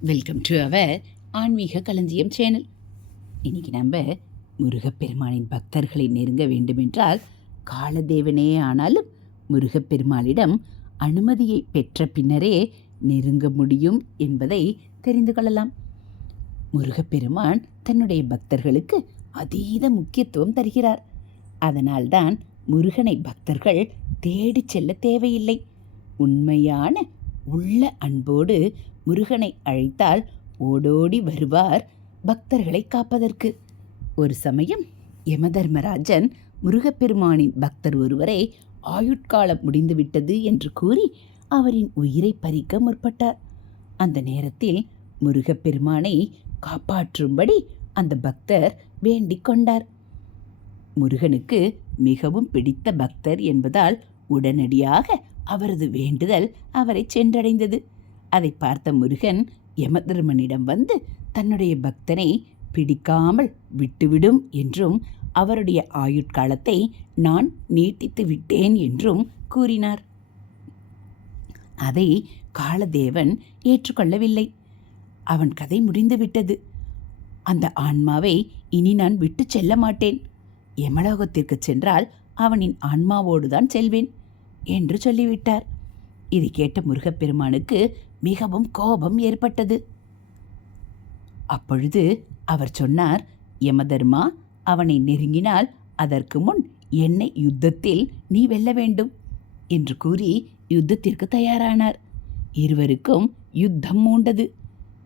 Welcome to our ஆன்மீக களஞ்சியம் channel. இன்றைக்கி நம்ம முருகப்பெருமானின் பக்தர்களை நெருங்க வேண்டுமென்றால் காலதேவனே ஆனாலும் முருகப்பெருமானிடம் அனுமதியை பெற்ற பின்னரே நெருங்க முடியும் என்பதை தெரிந்து கொள்ளலாம். முருகப்பெருமான் தன்னுடைய பக்தர்களுக்கு அதீத முக்கியத்துவம் தருகிறார். அதனால்தான் முருகனை பக்தர்கள் தேடிச் செல்ல தேவையில்லை. உண்மையான உள்ள அன்போடு முருகனை அழைத்தால் ஓடோடி வருவார் பக்தர்களை காப்பதற்கு. ஒரு சமயம் யமதர்மராஜன் முருகப்பெருமானின் பக்தர் ஒருவரை ஆயுட்காலம் முடிந்துவிட்டது என்று கூறி அவரின் உயிரை பறிக்க முற்பட்டார். அந்த நேரத்தில் முருகப்பெருமானை காப்பாற்றும்படி அந்த பக்தர் வேண்டிக் கொண்டார். முருகனுக்கு மிகவும் பிடித்த பக்தர் என்பதால் உடனடியாக அவரது வேண்டுதல் அவரை சென்றடைந்தது. அதை பார்த்த முருகன் யமதர்மனிடம் வந்து தன்னுடைய பக்தனை பிடிக்காமல் விட்டுவிடும் என்றும் அவருடைய ஆயுட்காலத்தை நான் நீட்டித்து விட்டேன் என்றும் கூறினார். அதை காலதேவன் ஏற்றுக்கொள்ளவில்லை. அவன் கதை முடிந்துவிட்டது அந்த ஆன்மாவை இனி நான் விட்டு செல்ல மாட்டேன். எமலோகத்திற்கு சென்றால் அவனின் ஆன்மாவோடுதான் செல்வேன் என்று சொல்லிவிட்டார். இதை கேட்ட முருகப்பெருமானுக்கு மிகவும் கோபம் ஏற்பட்டது. அப்பொழுது அவர் சொன்னார் யமதர்மா அவனை நெருங்கினால் அதற்கு முன் என்னை யுத்தத்தில் நீ வெல்ல வேண்டும் என்று கூறி யுத்தத்திற்கு தயாரானார். இருவருக்கும் யுத்தம் மூண்டது.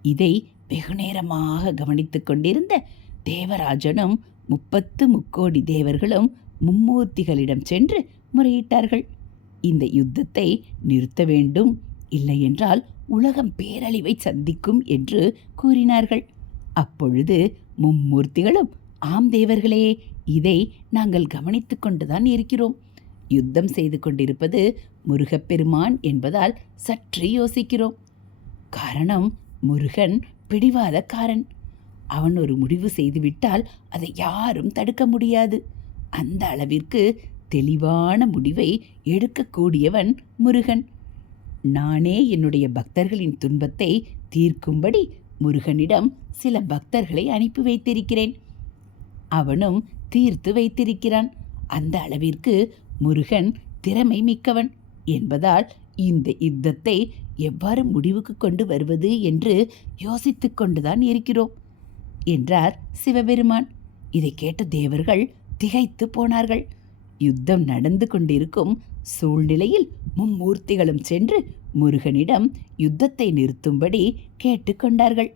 இதை வெகுநேரமாக கவனித்துக் கொண்டிருந்த தேவராஜனும் முப்பத்து முக்கோடி தேவர்களும் மும்மூர்த்திகளிடம் சென்று முறையிட்டார்கள். இந்த யுத்தத்தை நிறுத்த வேண்டும். இல்லையென்றால் உலகம் பேரழிவை சந்திக்கும் என்று கூறினார்கள். அப்பொழுது மும்மூர்த்திகளும் ஆம் தேவர்களே இதை நாங்கள் கவனித்து கொண்டுதான் இருக்கிறோம். யுத்தம் செய்து கொண்டிருப்பது முருகப்பெருமான் என்பதால் சற்று யோசிக்கிறோம். காரணம் முருகன் பிடிவாதக்காரன். அவன் ஒரு முடிவு செய்துவிட்டால் அதை யாரும் தடுக்க முடியாது. அந்த அளவிற்கு தெளிவான முடிவை எடுக்கக்கூடியவன் முருகன். நானே என்னுடைய பக்தர்களின் துன்பத்தை தீர்க்கும்படி முருகனிடம் சில பக்தர்களை அனுப்பி வைத்திருக்கிறேன். அவனும் தீர்த்து வைத்திருக்கிறான். அந்த அளவிற்கு முருகன் திறமை மிக்கவன் என்பதால் இந்த யுத்தத்தை எவ்வாறு முடிவுக்கு கொண்டு வருவது என்று யோசித்து கொண்டுதான் இருக்கிறோம் என்றார் சிவபெருமான். இதை கேட்ட தேவர்கள் திகைத்து போனார்கள். யுத்தம் நடந்து கொண்டிருக்கும் சூழ்நிலையில் மும்மூர்த்திகளும் சென்று முருகனிடம் யுத்தத்தை நிறுத்தும்படி கேட்டுக்கொண்டார்கள்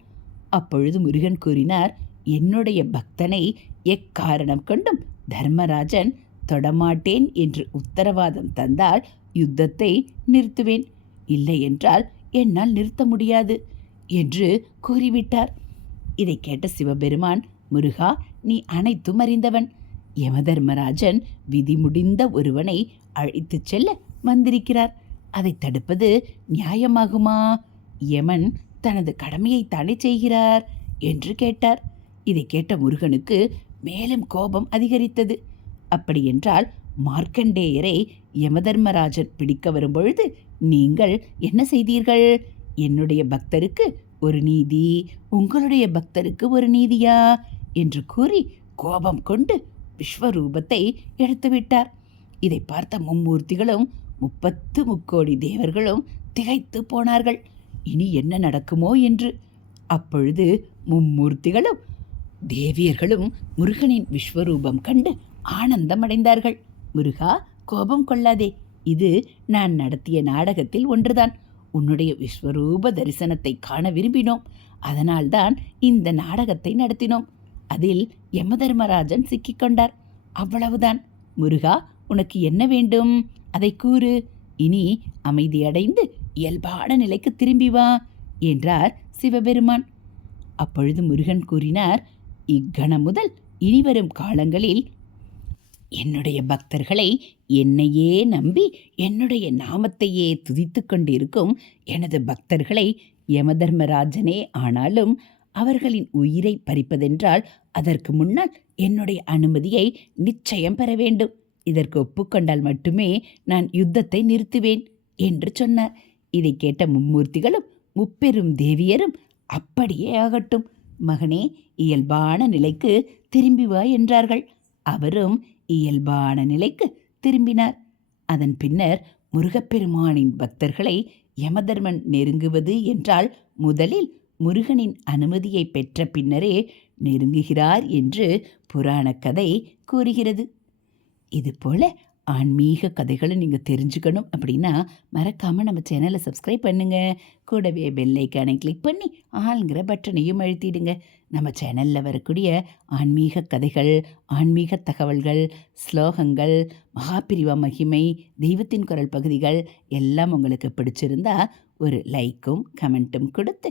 அப்பொழுது முருகன் கூறினார் என்னுடைய பக்தனை எக்காரணம் கொண்டும் தர்மராஜன் தொடமாட்டேன் என்று உத்தரவாதம் தந்தால் யுத்தத்தை நிறுத்துவேன். இல்லையென்றால் என்னால் நிறுத்த முடியாது என்று கூறிவிட்டார். இதை கேட்ட சிவபெருமான் முருகா நீ அனைத்தும் அறிந்தவன். யமதர்மராஜன் விதி முடிந்த ஒருவனை அழைத்துச் செல்ல வந்திருக்கிறார். அதை தடுப்பது நியாயமாகுமா? யமன் தனது கடமையைத்தானே செய்கிறார் என்று கேட்டார். இதை கேட்ட முருகனுக்கு மேலும் கோபம் அதிகரித்தது. அப்படியென்றால் மார்க்கண்டேயரை யமதர்மராஜன் பிடிக்க வரும்பொழுது நீங்கள் என்ன செய்தீர்கள்? என்னுடைய பக்தருக்கு ஒரு நீதி உங்களுடைய பக்தருக்கு ஒரு நீதியா? என்று கூறி கோபம் கொண்டு விஸ்வரூபத்தை எடுத்துவிட்டார் இதை பார்த்த மும்மூர்த்திகளும் முப்பத்து முக்கோடி தேவர்களும் திகைத்து போனார்கள். இனி என்ன நடக்குமோ என்று. அப்பொழுது மும்மூர்த்திகளும் தேவியர்களும் முருகனின் விஸ்வரூபம் கண்டு ஆனந்தமடைந்தார்கள். முருகா கோபம் கொள்ளாதே. இது நான் நடத்திய நாடகத்தில் ஒன்றுதான். உன்னுடைய விஸ்வரூப தரிசனத்தை காண விரும்பினோம். அதனால்தான் இந்த நாடகத்தை நடத்தினோம். அதில் யமதர்மராஜன் சிக்கிக்கொண்டார் அவ்வளவுதான். முருகா உனக்கு என்ன வேண்டும்? அதை கூறு. இனி அமைதியடைந்து இயல்பான நிலைக்கு திரும்பி வா என்றார் சிவபெருமான். அப்பொழுது முருகன் கூறினார் இக்கணம் முதல் இனிவரும் காலங்களில் என்னுடைய பக்தர்களை என்னையே நம்பி என்னுடைய நாமத்தையே துதித்து கொண்டிருக்கும் எனது பக்தர்களை யமதர்மராஜனே ஆனாலும் அவர்களின் உயிரை பறிப்பதென்றால் அதற்கு முன்னால் என்னுடைய அனுமதியை நிச்சயம் பெற வேண்டும். இதற்கு ஒப்புக்கொண்டால் மட்டுமே நான் யுத்தத்தை நிறுத்துவேன் என்று சொன்னார். இதை கேட்ட மும்மூர்த்திகளும் முப்பெரும் தேவியரும் அப்படியே ஆகட்டும் மகனே இயல்பான நிலைக்கு திரும்பி வா என்றார்கள். அவரும் இயல்பான நிலைக்கு திரும்பினார். அதன் பின்னர் முருகப்பெருமானின் பக்தர்களை யமதர்மன் நெருங்குவது என்றால் முதலில் முருகனின் அனுமதியை பெற்ற பின்னரே நெருங்குகிறார் என்று புராணக் கதை கூறுகிறது. இதுபோல் ஆன்மீக கதைகளை நீங்கள் தெரிஞ்சுக்கணும் அப்படின்னா மறக்காமல் நம்ம சேனலை சப்ஸ்கிரைப் பண்ணுங்கள் கூடவே பெல்லைக்கானை கிளிக் பண்ணி ஆளுங்கிற பட்டனையும் அழுத்திடுங்க. நம்ம சேனலில் வரக்கூடிய ஆன்மீக கதைகள் ஆன்மீக தகவல்கள் ஸ்லோகங்கள் மகாபிரிவா மகிமை தெய்வத்தின் குரல் பகுதிகள் எல்லாம் உங்களுக்கு பிடிச்சிருந்தா ஒரு லைக்கும் கமெண்ட்டும் கொடுத்து